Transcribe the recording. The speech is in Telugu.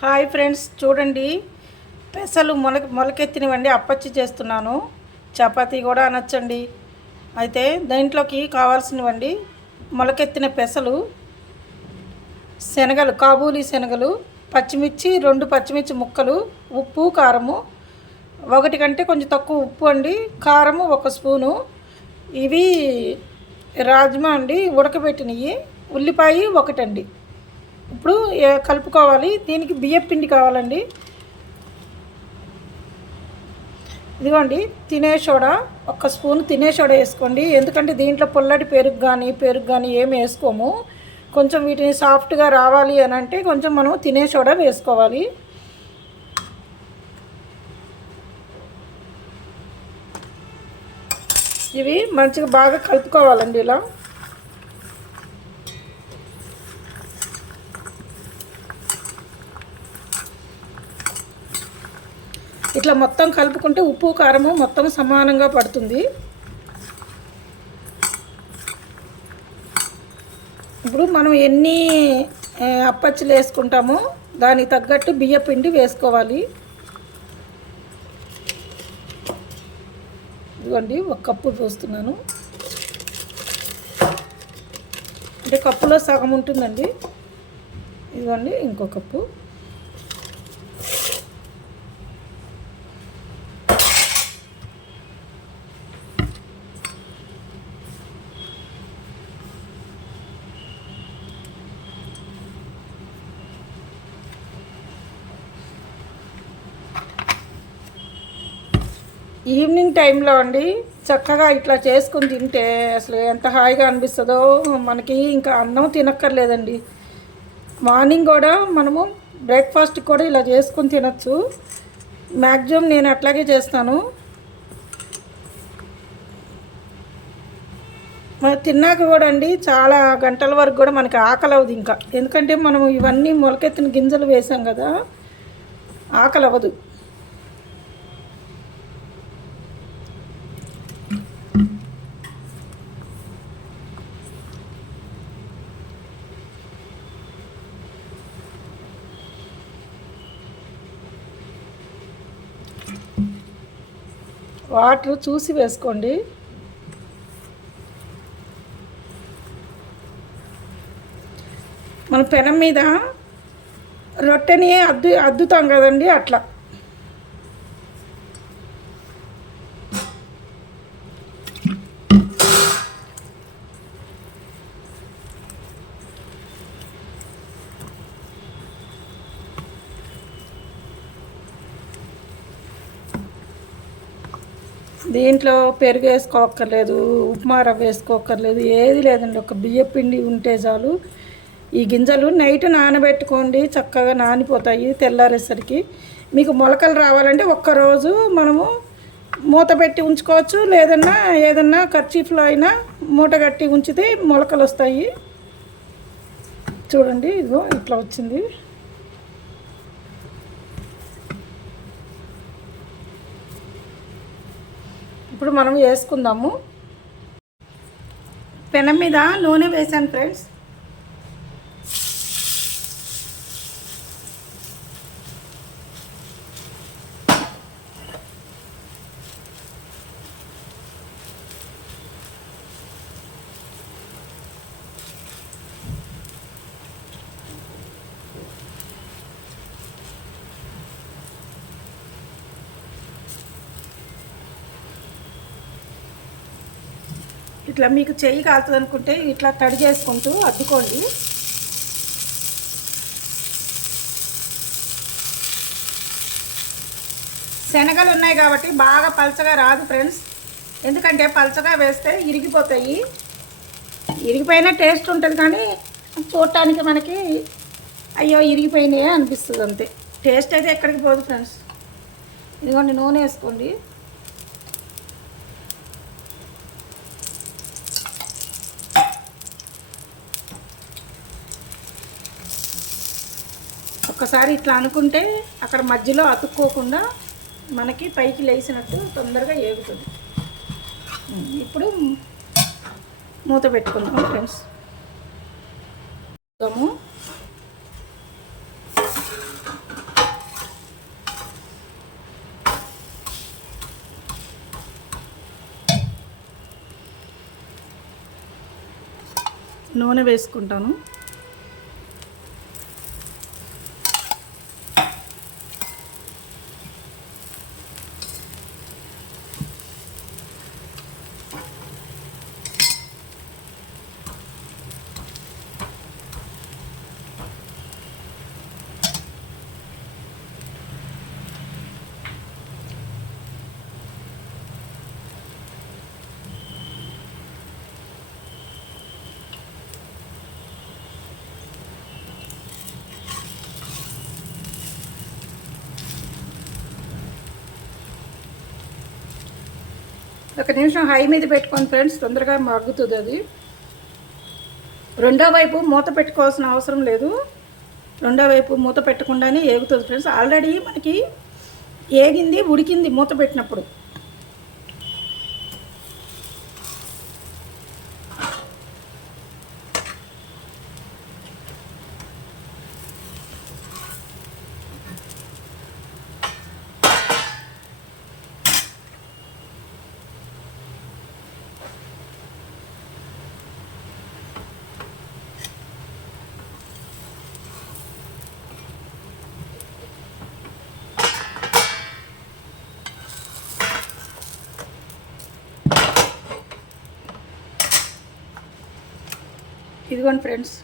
హాయ్ ఫ్రెండ్స్ చూడండి. పెసలు మొల మొలకెత్తినవండి అప్పచ్చి చేస్తున్నాను. చపాతీ కూడా అనొచ్చండి. అయితే దీంట్లోకి కావాల్సినవండి మొలకెత్తిన పెసలు శనగలు కాబూలీ శనగలు పచ్చిమిర్చి రెండు పచ్చిమిర్చి ముక్కలు ఉప్పు కారము. ఒకటి కంటే కొంచెం తక్కువ ఉప్పు అండి. కారము ఒక స్పూను. ఇవి రాజ్మా అండి ఉడకబెట్టినవి ఉల్లిపాయ ఒకటండి. ఇప్పుడు ఏ- కలుపుకోవాలి. దీనికి బియ్యం పిండి కావాలండి. ఇదిగోండి తినే సోడా. ఒక స్పూన్ తినే సోడా వేసుకోండి. ఎందుకంటే దీంట్లో పుల్లటి పెరుగు కానీ పెరుగు కానీ ఏమి వేసుకోము. కొంచెం వీటిని సాఫ్ట్గా రావాలి అని అంటే కొంచెం మనం తినే సోడా వేసుకోవాలి. ఇవి మంచిగా బాగా కలుపుకోవాలండి ఇలా. ఇట్లా మొత్తం కలుపుకుంటే ఉప్పు కారము మొత్తం సమానంగా పడుతుంది. ఇప్పుడు మనం ఎన్ని అప్పచ్చులు వేసుకుంటామో దానికి తగ్గట్టు బియ్య పిండి వేసుకోవాలి. ఇదిగోండి ఒక కప్పు పోస్తున్నాను. అంటే కప్పులో సగం ఉంటుందండి. ఇదిగోండి ఇంకో కప్పు. ఈవినింగ్ టైంలో అండి చక్కగా ఇట్లా చేసుకుని తింటే అసలు ఎంత హాయిగా అనిపిస్తుందో మనకి ఇంకా అన్నం తినక్కర్లేదండి. మార్నింగ్ కూడా మనము బ్రేక్ఫాస్ట్ కూడా ఇలా చేసుకుని తినచ్చు. మ్యాక్సిమం నేను అట్లాగే చేస్తాను. తిన్నాక కూడా అండి చాలా గంటల వరకు కూడా మనకి ఆకలి అవ్వదు ఇంకా. ఎందుకంటే మనం ఇవన్నీ మొలకెత్తిన గింజలు వేసాం కదా ఆకలి అవ్వదు. వాటర్ చూసి వేసుకోండి. మన పెనం మీద రొట్టెని అద్దు అద్దుతాం కదండి అట్లా. దీంట్లో పెరుగు వేసుకోక్కర్లేదు ఉప్మా రవ్వ వేసుకోక్కర్లేదు ఏది లేదండి. ఒక బియ్య పిండి ఉంటే చాలు. ఈ గింజలు నైట్ నానబెట్టుకోండి చక్కగా నానిపోతాయి తెల్లారేసరికి. మీకు మొలకలు రావాలంటే ఒక్కరోజు మనము మూత పెట్టి ఉంచుకోవచ్చు. లేదన్నా ఏదన్నా ఖర్చీఫ్లో అయినా మూట కట్టి ఉంచితే మొలకలు వస్తాయి చూడండి ఇదిగో ఇట్లా వచ్చింది. ఇప్పుడు మనం వేసుకుందాము. పెనం మీద నూనె వేసాను ఫ్రెండ్స్. ఇట్లా మీకు చెయ్యి కాలుతుంది అనుకుంటే ఇట్లా తడి చేసుకుంటూ అద్దుకోండి. శనగలు ఉన్నాయి కాబట్టి బాగా పలచగా రాదు ఫ్రెండ్స్. ఎందుకంటే పలచగా వేస్తే ఇరిగిపోతాయి. ఇరిగిపోయినా టేస్ట్ ఉంటుంది కానీ చూడటానికి మనకి అయ్యో ఇరిగిపోయినాయే అనిపిస్తుంది అంతే. టేస్ట్ అయితే ఎక్కడికి పోదు ఫ్రెండ్స్. ఇదిగోండి నూనె వేసుకోండి. ఒక్కసారి ఇట్లా అనుకుంటే అక్కడ మధ్యలో అతుక్కోకుండా మనకి పైకి లేచినట్టు తొందరగా ఏగుతుంది. ఇప్పుడు మూత పెట్టుకుందాం ఫ్రెండ్స్. నూనె వేసుకుంటాను. ఒక నిమిషం హై మీద పెట్టుకోండి ఫ్రెండ్స్ తొందరగా మగ్గుతుంది అది. రెండో వైపు మూత పెట్టుకోవాల్సిన అవసరం లేదు. రెండో వైపు మూత పెట్టకుండానే ఏగుతుంది ఫ్రెండ్స్. ఆల్రెడీ మనకి ఏగింది ఉడికింది మూత పెట్టినప్పుడు. ఇదిగోండి ఫ్రెండ్స్.